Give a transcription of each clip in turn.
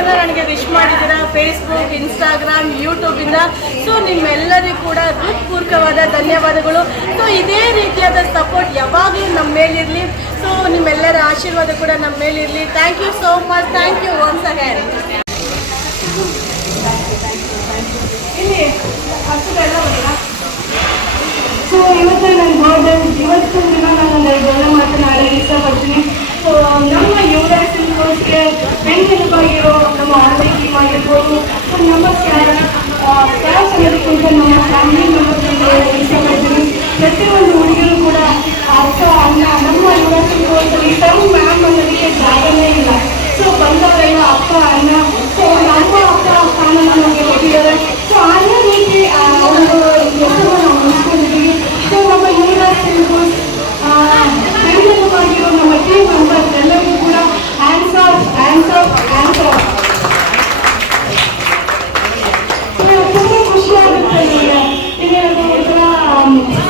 ಜನ ನನಗೆ ವಿಶ್ ಮಾಡಿದ್ದೀರಾ ಫೇಸ್ಬುಕ್, ಇನ್ಸ್ಟಾಗ್ರಾಮ್, ಯೂಟ್ಯೂಬಿಂದ. ಸೊ ನಿಮ್ಮೆಲ್ಲರಿಗೂ ಕೂಡ ಹೃತ್ಪೂರ್ವಕವಾದ ಧನ್ಯವಾದಗಳು. ಸೊ ಇದೇ ರೀತಿಯಾದ ಸಪೋರ್ಟ್ ಯಾವಾಗಲೂ ನಮ್ಮ ಮೇಲಿರಲಿ. ಸೊ ನಿಮ್ಮೆಲ್ಲರ ಆಶೀರ್ವಾದ ಕೂಡ ನಮ್ಮ ಮೇಲಿರಲಿ. Thank you so much. Thank you once again. ಇಲ್ಲಿ ಹಸುಗಳೆಲ್ಲ ಬಂದಿಲ್ಲ. ಸೊ ಇವತ್ತು ನನ್ನ ಬರ್ಡೇ. ಇವತ್ತು ದಿನ ನಾನು ಒಂದೆರಡು ಮಾತನಾಡಲು ಇಷ್ಟಪಡ್ತೀನಿ. ಸೊ ನಮ್ಮ ಯುವರಾಜ್ ಸಿಲ್ಕೋಸ್ಗೆ ಬೆನ್ನೆಲುಬಾಗಿರೋ ನಮ್ಮ ಆನ್ಲೈನ್ ಟೀಮ್ ಆಗಿರ್ಬೋದು. ಸೊ ನಮ್ಮ ಕ್ಲಾಸ್ ಅನ್ನೋದಕ್ಕಿಂತ ನಮ್ಮ ಫ್ಯಾಮಿಲಿ ಮೆಂಬರ್ಸ್ ಇಷ್ಟಪಡ್ತೀನಿ. ಪ್ರತಿಯೊಂದು ಹುಡುಗರು ಕೂಡ ಅಕ್ಕ ಅಣ್ಣ ನಮ್ಮ ಯುವರಾಜ್ ಸಿಲ್ಕೋಸಲ್ಲಿ ಟರ್ಮ್ ಮ್ಯಾಮ್ ಅನ್ನೋದಕ್ಕೆ ಜಾಗನೇ ಇಲ್ಲ. ಸೊ ಬಂದವರೆಲ್ಲ ಅಕ್ಕ ಅಣ್ಣ. ಸೊ ನಮ್ಮ ಅಕ್ಕ ಸ್ಥಾನನ ನಮಗೆ ಕೊಟ್ಟಿದ್ದಾರೆ. ಸೊ ಅದೇ ರೀತಿ ಒಂದು ಹೆಸರು ನಾವು ಮುಗಿಸ್ಕೊಂಡಿದ್ದೀವಿ. ಸೊ ನಮ್ಮ ಯುವರಾಜ್ ಸಿಲ್ಕೋಸ್ ಬೆಂಗಳೂರಾಗಿರೋ ನಮ್ಮ ಟೀಮ್ ಮೆಂಬರ್ಸ್ ಎಲ್ಲರಿಗೂ ಕೂಡ hands of hands of hands of. ತುಂಬ ಖುಷಿ ಆಗುತ್ತೆ ನನಗೆ. ಈಗ ಒಂಥರ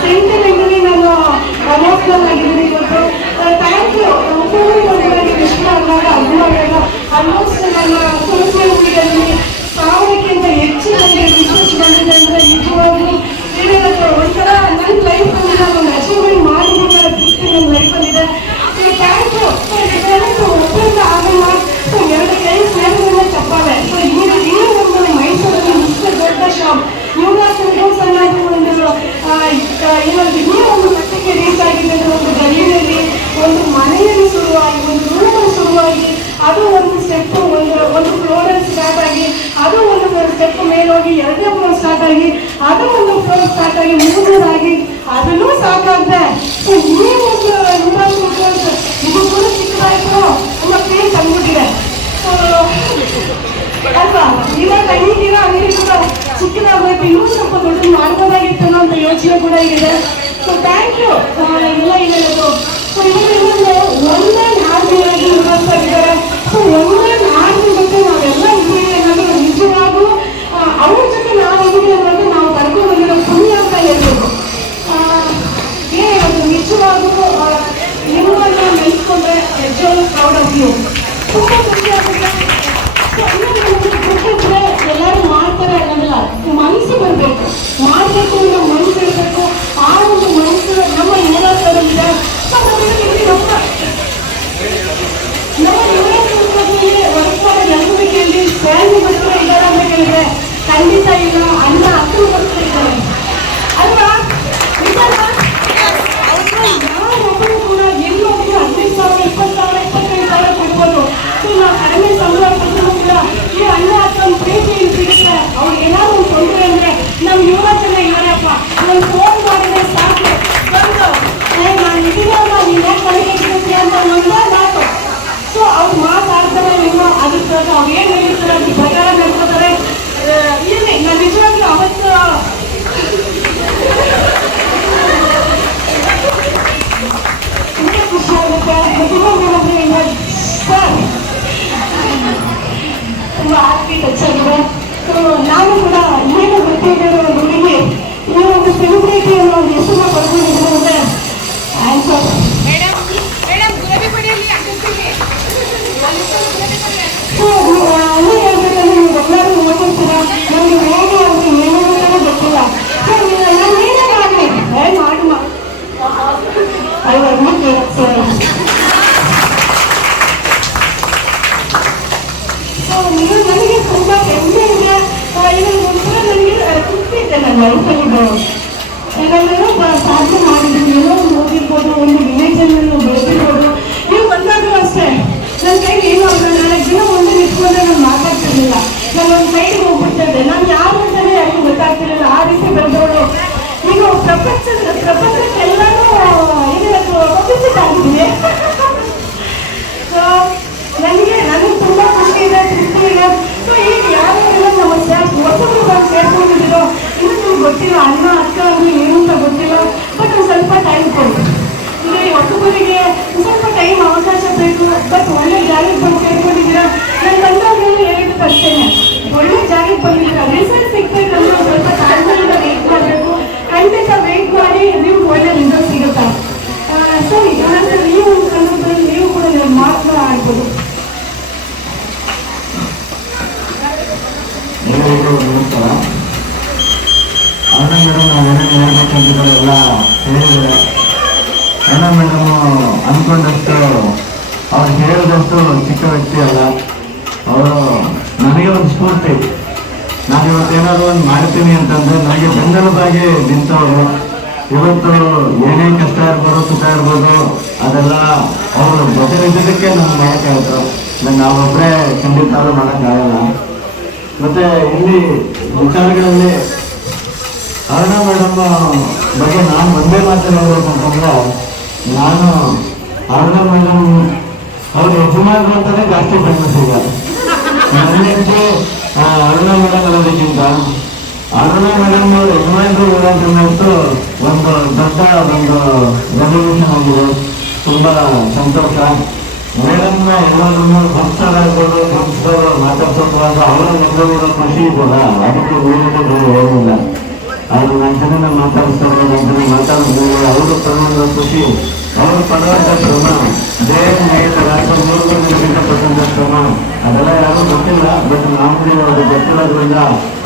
ಸೆಂಟಿಮೆಂಟಲಿ ನಾನು ಎಮೋಷನಲ್ ಆಗಿದ್ದೀನಿ ಇವತ್ತು. Thank you. ನನಗೆ ಇಷ್ಟ ಆದಾಗ ಅಭಿಮಾನ ಆಲ್ಮೋಸ್ಟ್ ನನ್ನ ಸೋಷಿಯಲ್ ಮೀಡಿಯಾದಲ್ಲಿ 1000ಕ್ಕಿಂತ ಹೆಚ್ಚು ನನಗೆ ವಿಶ್ವಾಸ ಬಂದಿದೆ ಅಂದರೆ ನಿಜವಾಗ್ಲೂ ಒಂಥರ ನನ್ನ ಲೈಫಲ್ಲಿ ನಾನು ಒಂದು ಅಚೀವ್ಮೆಂಟ್ ಮಾಡಿಬಿಟ್ಟು ತೃಪ್ತಿ ನನ್ನ ಲೈಫಲ್ಲಿದೆ. Thank you. ಒಬ್ಬರಿಂದ ಆಗಲ್ಲ. ಸೊ 2 ಕೈ ಸೇರಿದ್ರೆ ತಪ್ಪಾವೆ. ಸೊ ಇನ್ನೂ ನಮ್ಮ ಮೈಸೂರಲ್ಲಿ ಇಷ್ಟು ದೊಡ್ಡ ಶಾಪ್ ಯುವರಾಜ್ ಸಿಲ್ಕೋಸ್ ಅನ್ನೋದು ಇನ್ನೂ ಒಂದು ಮಟ್ಟಕ್ಕೆ ರೀಚ್ ಆಗಿದೆ. ಒಂದು ಗಡಿಯಲ್ಲಿ ಒಂದು ಮನೆಯಲ್ಲಿ ಶುರುವಾಗಿ, ಒಂದು ರೂಮಲ್ಲಿ ಶುರುವಾಗಿ, ಅದು ಒಂದು ಸ್ಟೆಪ್ ಒಂದು ಫ್ಲೋರಲ್ಲಿ ಸ್ಟಾರ್ಟ್ ಆಗಿ, ಅದು ಒಂದು ಸ್ಟೆಪ್ ಮೇಲೋಗಿ 2ನೇ ಫ್ಲೋರ್ ಸ್ಟಾರ್ಟ್ ಆಗಿ, ಅದು ಒಂದು ಫ್ಲೋರ್ ಸ್ಟಾರ್ಟ್ ಆಗಿ 3 ಆಗಿ ಅದನ್ನೂ ಸಾಕಾಗಿದೆ. ಸೊ ಈ ಒಂದು ಯುವರಾಜ್ ಸಿಲ್ಕೋಸ್ ಇದು ಕೂಡ ಚಿಕ್ಕದಾಯಿತು ನಮ್ಮ ಫೀಲ್ ತಂದ್ಬಿಟ್ಟಿದೆ. ಸೊ ಅಲ್ವಾ, ಇವಾಗ ಈಗಿನ ಅಂಗಡಿ ಕೂಡ ಚಿಕ್ಕದಾಗಬೇಕು, ಇನ್ನೂ ಸ್ವಲ್ಪ ದೊಡ್ಡದು ಮಾಡ್ಬೋದಾಗಿತ್ತು ಅನ್ನೋ ಅಂತ ಯೋಚನೆ ಕೂಡ ಇದೆ. So thank you. ಎಲ್ಲ ಇರೋದು. ಸೊ ಇನ್ನೊಂದು ಒಳ್ಳೆ ಆರ್ಮಿಯಾಗಿ ನಿಭಾಯಿಸ್ತಾಗಿದ್ದಾರೆ. ಸೊ ಒಳ್ಳೆ ಆರ್ಮಿ ಬಗ್ಗೆ ನಾವೆಲ್ಲ ಇದ್ದೀವಿ ಅನ್ನೋದು ನಿಜವಾಗೂ ಅವ್ರ ಜೊತೆ ನಾವು ಇದ್ದೀವಿ ಅನ್ನೋದು ನಾವು ಕರ್ಕೊಂಡು ಬಂದಿರೋ ಪುಣ್ಯ ಅಂತ ಹೇಳ್ಬೇಕು. ಏನು ನಿಜವಾಗೂ ನಿಮ್ಮನ್ನು ನೆನೆಸ್ಕೊಂಡ್ರೆ ಎಜೋಲ್ ಪ್ರೌಡ್ ಆಫ್ ಯು. ತುಂಬ ಖುಷಿ ಆಗುತ್ತೆ. ಗೊತ್ತಿದ್ರೆ ಎಲ್ಲರೂ ಮಾಡ್ತಾರೆ ಅನ್ನೋದಿಲ್ಲ, ಮನಸ್ಸು ಬರಬೇಕು. ಮಾಡಬೇಕು ಅನ್ನೋ ಮನಸ್ಸು ಇರಬೇಕು. ಆ ಒಂದು ಮನಸ್ಸು ನಮ್ಮ ಯುವರಾಜರಲ್ಲಿದೆ. ನಮ್ಮ ಯುವರಾಜರಲ್ಲಿ ವರ್ಕ್ ಮಾಡೋ ನಂಬಿಕೆಯಲ್ಲಿ ಸ್ಯಾಲ್ರಿ ಬರ್ತಾರೆ ಇದ್ದಾರೆ ಅಂತ ಕೇಳಿದ್ರೆ ಖಂಡಿತ ಇಲ್ಲ. ಅನ್ನ 10 ವರ್ಷ ಇದ್ದಾರೆ ಅಲ್ವಾ? ಯಾರೊಬ್ಬರು ಕೂಡ ಎಲ್ಲೊಬ್ಬರು 15,000, 20,000, 25,000 ಕೊಡ್ಬೋದು. ಸೊ ನಾವು ಕಡಿಮೆ ಸಂಬಳ ಕೊಟ್ಟರು ಕೂಡ ಈ ಅನ್ನ ಅಷ್ಟೊಂದು ಪ್ರೀತಿಯಲ್ಲಿ ಸಿಗುತ್ತೆ. ಅವ್ರಿಗೆ ಏನಾದ್ರು ಒಂದು ತೊಂದರೆ ಅಂದರೆ ನಮ್ಮ ಯುವರಾಜನ ಇವರಪ್ಪ ನಾನು ಫೋನ್ ಮಾಡಿದ್ರೆ ಸಾಕು ಬಂದು ನಾನು ಇದೀನಲ್ಲ ನೀನು ಯಾಕೆ ಕಲಿಕೆ ಅಂತ ನೋಡಿದ್ರೆ ಸಾಕು. ಸೊ ಅವ್ರು ಮಾತಾಡ್ತಾರೆ ಏನೋ ಅದಕ್ಕೆ ಅವ್ರು ಏನು ಹೇಳ್ತಾರೆ ಅದ್ರ ಪ್ರಕಾರ ನಡ್ಕೋತಾರೆ. ಇಲ್ಲಿ ನಾನು ನಿಜವಾಗ್ಲೂ ಅವತ್ತು ತುಂಬ ಖುಷಿ ಆಗುತ್ತೆ. ಸರ್ ತುಂಬ ಹ್ಯಾಪಿ ಟಚ್ ಆಗಿದೆ. ಸೊ ನಾನು ಕೂಡ ಏನು ಗೊತ್ತಿದೆ ಒಂದು ಹುಡುಗಿ ಈ ಒಂದು ಸೆಲೆಬ್ರಿಟಿ ಅನ್ನೋ ಒಂದು ಹೆಸರನ್ನ ಪಡ್ಕೊಂಡಿದ್ದೀನಿ ಅಂದರೆ ಆನ್ಸರ್ ಅಲ್ಲೂ ಹೇಳ್ಬೇಕು. ನೀವು ಎಲ್ಲರೂ ಓದಿರ್ತೀರ. ನಮಗೆ ಹೇಗೆ ಅಂದರೆ ಏನೋ ಗೊತ್ತಿಲ್ಲ. ಸೊ ನಾನು ಏನೇ ಮಾಡಲಿ ಮಾಡಿ ಸೊ ನೀವು ನನಗೆ ತುಂಬ ಹೆಮ್ಮೆ ಇದೆ. ಇನ್ನೊಂದು ಒಂಥರ ನನಗೆ ತೃಪ್ತಿ ಇದೆ ನನ್ನ ಲೈಫಲ್ಲಿ. ನಾವೆಲ್ಲರೂ ಸಾಧನೆ ಮಾಡಿದ್ದೀವಿ, ಏನೋ ಓದಿರ್ಬೋದು, ಒಂದು ವಿಲೇಜನ್ನು ಬೆಳೆದಿರ್ಬೋದು. ನೀವು ಬಂದಾಗಲೂ ಅಷ್ಟೇ ನನ್ನ ಕೈಗೆ ಏನು ಆಗಲ್ಲ. 4 ದಿನ ಮುಂದೆ ನಿಂತ್ಕೊಂಡ್ರೆ ನಾನು ಮಾತಾಡ್ತಿರ್ಲಿಲ್ಲ. ನಾನು ಒಂದು ಸೈಡ್ಗೆ ಹೋಗ್ಬಿಡ್ತಾ ಇದ್ದೆ. ನಾನು ಯಾರು ಅಂತಲೇ ಯಾರಿಗೂ ಗೊತ್ತಾಗ್ತಿರಲಿಲ್ಲ. ಆ ರೀತಿ ಬೆಳೆದವಳು ಈಗ ಪ್ರಪಂಚಕ್ಕೆಲ್ಲರೂ ಏನಿರೋದು ಪಬ್ಲಿಸಿಟಿ ಆಗಿದ್ದೀನಿ. ಸೊ ನನಗೆ ತುಂಬ ಖುಷಿ ಇದೆ, ತೃಪ್ತಿ ಇದೆ. ಸೊ ಈಗ ಯಾರೆಲ್ಲ ನಮ್ಮ ಹೊಸಬ್ರು ಬಂದು ಸೇರ್ಕೊಂಡಿದ್ದೀರೋ ಇನ್ನೂ ನಿಮ್ಗೆ ಗೊತ್ತಿಲ್ಲ. ಅಣ್ಣ ಅಕ್ಕ ಅಂದರೆ ಏನು ಅಂತ ಗೊತ್ತಿಲ್ಲ. ಬಟ್ ಒಂದು ಸ್ವಲ್ಪ ಟೈಮ್ ಕೊಡಿ. ಅಂದರೆ ಹೊಸಬರಿಗೆ ಸ್ವಲ್ಪ ಟೈಮ್ ಅವಕಾಶ ಬೇಕು. ಬಟ್ ಒಳ್ಳೆ ಜಾಗಕ್ಕೆ ಬಂದು ಸೇರ್ಕೊಂಡಿದ್ದೀರಾ. ನನ್ನ ತಂದವ್ರಲ್ಲಿ ಹೇಳಿದ್ದು ಅಷ್ಟೇ, ಒಳ್ಳೆ ಜಾಗಕ್ಕೆ ಬಂದಿದ್ದೀರಾ. ರಿಸಲ್ಟ್ ಸಿಗ್ಬೇಕಂದ್ರೆ ಸ್ವಲ್ಪ ತಾಳ್ಮೆಯಿಂದ ವೇಟ್ ಮಾಡಬೇಕು. ಖಂಡಿತ ವೇಟ್ ಮಾಡಿ ನೀವು ಒಳ್ಳೆ ರಿಸಲ್ಟ್ ಸಿಗುತ್ತೆ. ಸರಿ, ಯಾಕಂದರೆ ನೀವು ಒಂದು ಸಂದರ್ಭದಲ್ಲಿ ನೀವು ಕೂಡ ಮಾತನ್ನ ಆಡ್ಬೋದು. ಎಲ್ಲರಿಗೂ ನಮಸ್ಕಾರ. ಅರುಣ ಮೇಡಮ್ ನಾವೇನೇನು ಹೇಳ್ಬೇಕಂತಿದ್ದಾರೆ ಎಲ್ಲ ಹೇಳಿದ್ದಾರೆ. ಅರುಣ ಮೇಡಮು ಅಂದ್ಕೊಂಡಷ್ಟು ಅವ್ರು ಹೇಳಿದಷ್ಟು ಚಿಕ್ಕ ವ್ಯಕ್ತಿ ಅಲ್ಲ. ಅವರು ನನಗೆ ಒಂದು ಸ್ಫೂರ್ತಿ. ನಾನು ಇವತ್ತೇನಾದ್ರು ಒಂದು ಮಾಡ್ತೀನಿ ಅಂತಂದ್ರೆ ನನಗೆ ಬೆಂಬಲವಾಗಿ ನಿಂತವರು. ಇವತ್ತು ಏನೇ ಕಷ್ಟ ಇರ್ಬೋದು, ಸುಖ ಇರ್ಬೋದು, ಅದೆಲ್ಲ ಅವರು ಜೊತೆ ನಿಂತಿದ್ದಕ್ಕೆ ನಮ್ಗೆ ಮಾಡೋಕ್ಕಾಯ್ತು. ನಾವೊಬ್ಬರೇ ಖಂಡಿತ ಮಾಡೋಕ್ಕಾಗಲ್ಲ. ಮತ್ತೆ ಇಲ್ಲಿ ವಿಚಾರಗಳಲ್ಲಿ ಅರುಣ ಮೇಡಮ್ ಬಗ್ಗೆ ನಾನು ಒಂದೇ ಮಾತನ್ನು ಹೇಳ್ಬೇಕು ಅಂತಂದ್ರೆ, ನಾನು ಅರುಣ ಮೇಡಮ್ ಅವ್ರ ಯಜಮಾನರು ಅಂತಾನೆ ಜಾಸ್ತಿ ಫೇಮಸ್ ಈಗ. ನನಗೆ ಅರುಣ ಮೇಡಮ್ ಅನ್ನೋದಕ್ಕಿಂತ ಅರುಣ ಮೇಡಮ್ ಅವ್ರ ಯಜಮಾನರು ಇರೋದಂತೂ ಒಂದು ದೊಡ್ಡ ಒಂದು ರೆವಲ್ಯೂಷನ್ ಆಗಿದೆ. ತುಂಬಾ ಸಂತೋಷ. ಮೇಡಮ್ನ ಎಲ್ಲರೂ ಸಂಸ್ಥರಾಗ್ಬೋದು, ಸಂಸ್ಥರು ಮಾತಾಡ್ಸೋದ್ರಾಗ ಅವರ ಎಲ್ಲರೂ ಖುಷಿ ಇದೆಯಲ್ಲ, ಅದಕ್ಕೆ ಬೇರೆ ಏನಿಲ್ಲ. ಅವರು ನನ್ನ ಜನ ಮಾತಾಡಿಸ್ತಾರೆ, ನನ್ನ ಜನ ಮಾತಾಡಿದ್ರೆ ಅವರು ಪಡುವಂಥ ಖುಷಿ, ಅವರು ಪಡುವಂಥ ಶ್ರಮ, ದೇಹ ರಾಜ್ಯ 3% ಶ್ರಮ, ಅದೆಲ್ಲ ಯಾರೂ ಗೊತ್ತಿಲ್ಲ. ಬಟ್ ನಮಗೆ ಅದು ಗೊತ್ತಿರೋದ್ರಿಂದ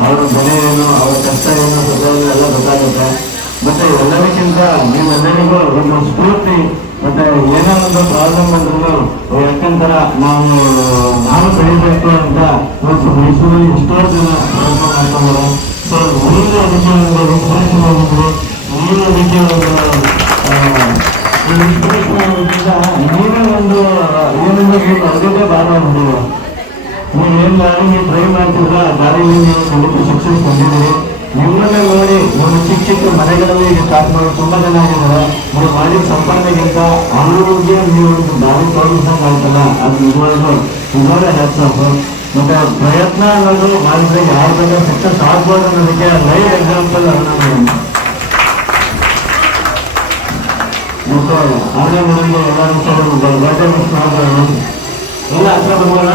ಅವರ ಬೆಲೆ ಏನು, ಅವರ ಕಷ್ಟ ಏನು, ಸದಾ ಎಲ್ಲ ಗೊತ್ತಾಗುತ್ತೆ. ಮತ್ತೆ ಎಲ್ಲರಿಗಿಂತ ನೀವೆಲ್ಲರಿಗೂ ಒಂದು ಸ್ಫೂರ್ತಿ. ಮತ್ತೆ ಏನೋ ಒಂದು ಪ್ರಾಬ್ಲಮ್ ಬಂದ್ರು ಯಾಕಂತರ ನಾವು ಬೆಳಿಬೇಕು ಅಂತ ಇವತ್ತು ಮೈಸೂರಲ್ಲಿ ಎಷ್ಟೋ ಜನ ಪ್ರಯತ್ನ ಮಾಡ್ಕೊಂಡ್ರು. ಸೊ ನೀವು ಅದಕ್ಕೆ ಒಂದು ಇನ್ಸ್ಪಿರೇಷನ್ ಆಗಿದ್ರು. ನೀವು ಅದಕ್ಕೆ ಒಂದು ಇನ್ಸ್ಪಿರೇಷನ್ ಆಗೋದ್ರಿಂದ ನೀವೇ ಒಂದು ಏನಂದ್ರೆ ನೀವು ಅದೇ ಬಾರ ನೀವು ಏನು ಗಾಡಿ ನೀವು ಟ್ರೈ ಮಾಡ್ತಿದ್ರ ಗಾಡಿಯಲ್ಲಿ ನೀವು ಖಂಡಿತ ಸಕ್ಸಸ್ ಬಂದಿದ್ದೀರಿ. ನಿಮ್ಮನ್ನೇ ನೋಡಿ ಒಂದು ಚಿಕ್ಕ ಚಿಕ್ಕ ಮನೆಗಳಲ್ಲಿ ಸ್ಟಾರ್ಟ್ ಮಾಡೋದು ತುಂಬಾ ಜನ ಆಗಿದ್ದಾರೆ. ನೀವು ಮಾಡಿದ ಸಂಪಾದನೆಗಿಂತ ಅವ್ರಿಗೆ ನೀವು ಒಂದು ದಾರಿ ತೋರಿಸಂಗೆ ಆಯ್ತಲ್ಲ, ಅದು ನಿಜವಾದ ಹೆಲ್ಪ್. ಮತ್ತೆ ಪ್ರಯತ್ನ ಅನ್ನೋದು ಮಾಡಿದ್ರೆ ಯಾವ ಬಗ್ಗೆ ಸಕ್ಸಸ್ ಆಗ್ಬೋದು ಅನ್ನೋದಕ್ಕೆ ಲೈವ್ ಎಕ್ಸಾಂಪಲ್ ಅರುಣ. ಮತ್ತೆ ಅರುಣ ಮೇಡಮ್ಗೆ ಎಲ್ಲ ಬರ್ಡೇ ಮಿಸ್ ಮಾಡೋದು ಎಲ್ಲ ಹತ್ರ ಬಂದ್ಬೋದ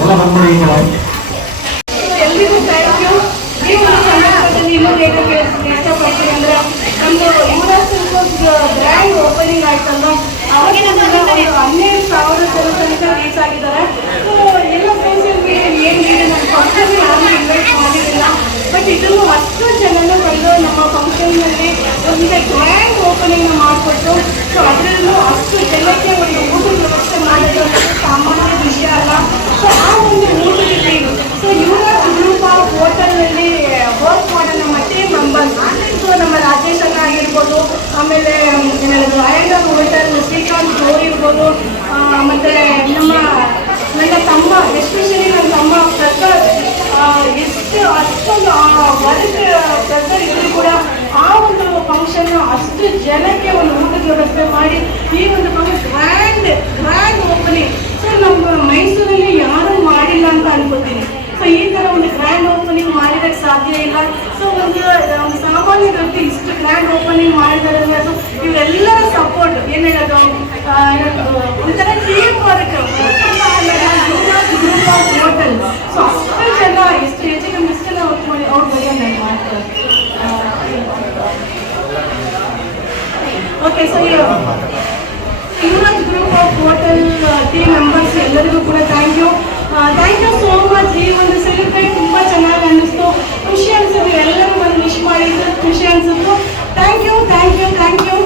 ಎಲ್ಲ ಬಂದ್ಬಿಡಿ. ಈಗ ಎಲ್ರಿಗೂ ಥ್ಯಾಂಕ್ ಯು. ಈ ಒಂದು ಸಂದರ್ಭದಲ್ಲಿ ಇನ್ನೊಂದು ಏನಕ್ಕೆ ಇಷ್ಟಪಡ್ತೀನಿ ಅಂದ್ರೆ, ನಮ್ದು ಬ್ರ್ಯಾಂಡ್ ಓಪನಿಂಗ್ ಆಯ್ತಲ್ಲ, ಅವಾಗಿನ 12,000 ಜನ ತನಕ ರೀಚ್ ಆಗಿದ್ದಾರೆ. ಸೊ ಎಲ್ಲ ಸೋಷಿಯಲ್ ಮೀಡಿಯಾ ಏನಿದೆ, ನಮ್ಮ ಫಂಕ್ಷನ್ಗೆ ಯಾರು ಇನ್ವೈಟ್ ಮಾಡಿರಲಿಲ್ಲ. ಬಟ್ ಇದನ್ನು ಅಷ್ಟು ಜನನ ಬಂದು ನಮ್ಮ ಫಂಕ್ಷನ್ನಲ್ಲಿ ಒಂದು ಗ್ರ್ಯಾಂಡ್ ಓಪನಿಂಗ್ ಮಾಡಿಕೊಟ್ಟು, ಸೊ ಅದರಲ್ಲೂ ಅಷ್ಟು ಜನಕ್ಕೆ ಒಂದು ಊಟದ ವ್ಯವಸ್ಥೆ ಮಾಡೋದು ಅನ್ನೋದು ಸಾಮಾನ್ಯ ವಿಷಯ ಅಲ್ಲ. ಸೊ ಆ ಒಂದು ಊಟದ team, so Yuvraj group of ಹೋಟೆಲ್ನಲ್ಲಿ ವರ್ಕ್ ಮಾಡೋ ನಮ್ಮ ಟೀಮ್ ಮೆಂಬರ್ಸ್, ಸೊ ನಮ್ಮ ರಾಜೇಶ್ ಅಣ್ಣ ಆಗಿರ್ಬೋದು, ಆಮೇಲೆ ರಾಯಣ್ಣ ಹೋಟೆಲ್ ಶ್ರೀಕಾಂತ್ ಗೌರ್ ಇರ್ಬೋದು, ಮತ್ತು ನನ್ನ ತಮ್ಮ, ಎಸ್ಪೆಷಲಿ ನನ್ನ ತಮ್ಮ ಪ್ರಸಾದ್, ಎಷ್ಟು ಅಷ್ಟೊಂದು ವರ್ಕ್ ಪ್ರಸಾದ್ ಇದ್ರೂ ಕೂಡ ಆ ಒಂದು ಫಂಕ್ಷನ್ ಅಷ್ಟು ಜನಕ್ಕೆ ಒಂದು ಊಟದ ವ್ಯವಸ್ಥೆ ಮಾಡಿ ಈ ಒಂದು ಗ್ರ್ಯಾಂಡ್ ಓಪನಿಂಗ್, ಸೊ ನಮ್ಮ ಮೈಸೂರಲ್ಲಿ ಯಾರೂ ಮಾಡಿಲ್ಲ ಅಂತ ಅನ್ಕೋತೀನಿ. ಸೊ ಈ ಥರ ಒಂದು ಗ್ರ್ಯಾಂಡ್ ಓಪನಿಂಗ್ ಮಾಡಿದಕ್ಕೆ ಸಾಧ್ಯ ಇಲ್ಲ. ಸೊ ಒಂದು ಸಾಮಾನ್ಯ ವ್ಯಕ್ತಿ ಇಷ್ಟು ಗ್ರ್ಯಾಂಡ್ ಓಪನಿಂಗ್ ಮಾಡಿದ್ದಾರೆ ಅಂದರೆ, ಸೊ ಇವರೆಲ್ಲರ ಸಪೋರ್ಟ್ ಏನು ಹೇಳೋದು, ಒಂಥರ team work, group of hotel. So ಅಷ್ಟು ಜನ ಎಷ್ಟು ಹೆಚ್ಚಿಗೆ ಮಿಸ್ಟೆಲ್ಲ ಅವ್ರ ಬಗ್ಗೆ ನಾನು ಮಾಡ್ತಾರೆ. Okay, so Yuvraj group of hotel team members ಎಲ್ಲರಿಗೂ ಕೂಡ ಥ್ಯಾಂಕ್ ಯು ಸೋ ಮಚ್. ಈ ಒಂದು ಸೆಲೆಬ್ರೇಟ್ ತುಂಬ ಚೆನ್ನಾಗಿ ಅನ್ನಿಸ್ತು, ಖುಷಿ ಅನಿಸಿದ್ರು. ಎಲ್ಲರೂ ಬಂದು ವಿಶ್ ಮಾಡಿದ್ರು, ಖುಷಿ ಅನಿಸಿದ್ರು. Thank you.